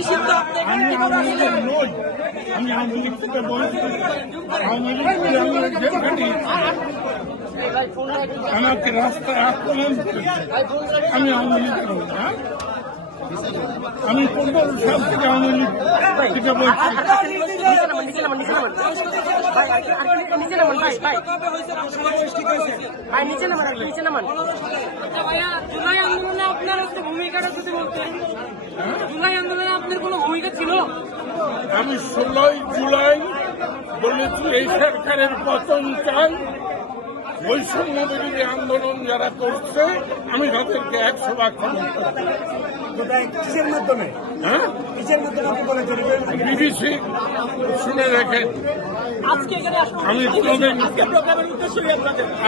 নিষিদ্ধ আপনি এখানে আমি আসলেন? বলছি আমাকে রাস্তায় আক্রমণ আমি আওয়ামী লীগের হ্যাঁ আমি সাল থেকে আওয়ামী লীগ থেকে বলছি আচ্ছা জুলাই আন্দোলনে আপনার ভূমিকাটা যদি বলতেন জুলাই আন্দোলনে আপনার কোনো ভূমিকা ছিল? আমি ষোলোই জুলাই বলেছি এই সরকারের পতন চাই। বৈষম্য বিরোধী আন্দোলন যারা করছে আমি তাদেরকে একশো ভাগ কিসের মাধ্যমে? হ্যাঁ? বিবিসি শুনে রাখেন আজকে এখানে আসলে আমি কোনোদিন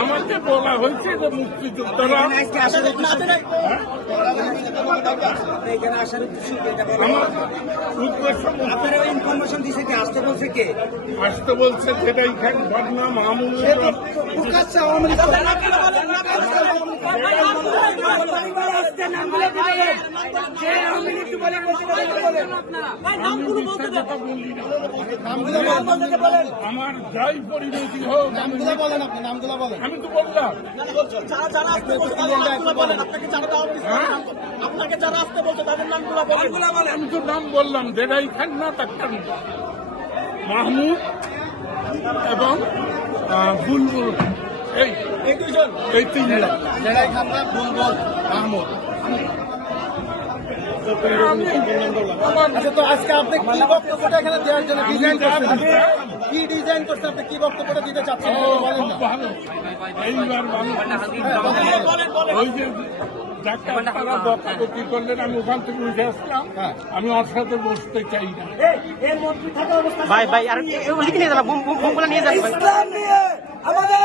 আমাকে বলা হয়েছে যে মুক্তিযোদ্ধারা এখানে আসার উদ্দেশ্য আপনারা ইনফরমেশন দিছে কি? আসতে বলছে কে? আসতে ঘটনা আমার যাই পরিণতি হোক নামগুলো বলেন আপনি নামগুলো বলেন। আমি তো বললাম। যারা যারা আসতে বলছে আপনাকে? আপনাকে যারা আসতে বলছে তাদের নামগুলো বলেন। আমি তো নাম বললাম যেটাই খান না তাক্কান। মাহমুদ এবং বুলবুল। এই এই দুইজন। এই তিনজন। জেরাই খামরা বুলবুল মাহমুদ। আচ্ছা তো আজকে আপনি কি বক্তব্যটা এখানে দেওয়ার জন্য ডিজাইন কি ডিজাইন করছেন? আপনি কি বক্তব্যটা দিতে চাচ্ছেন? বলেন না। এইবার ভালো ওই যে করলেন আমি ওখান থেকে উঠে আসলাম। হ্যাঁ। আমি ওর সাথে বসতে চাই না। ভাই ভাই আর নিয়ে। যান বুম বুম নিয়ে যান ইসলাম আমাদের